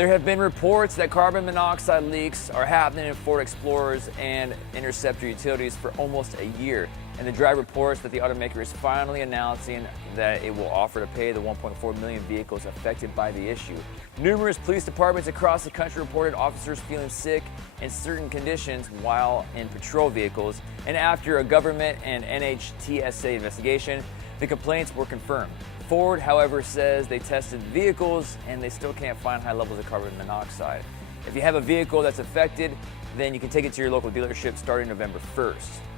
There have been reports that carbon monoxide leaks are happening in Ford Explorers and Interceptor utilities for almost a year. And the Drive reports that the automaker is finally announcing that it will offer to pay the 1.4 million vehicles affected by the issue. Numerous police departments across the country reported officers feeling sick in certain conditions while in patrol vehicles. And after a government and NHTSA investigation, the complaints were confirmed. Ford, however, says they tested vehicles and they still can't find high levels of carbon monoxide. If you have a vehicle that's affected, then you can take it to your local dealership starting November 1st.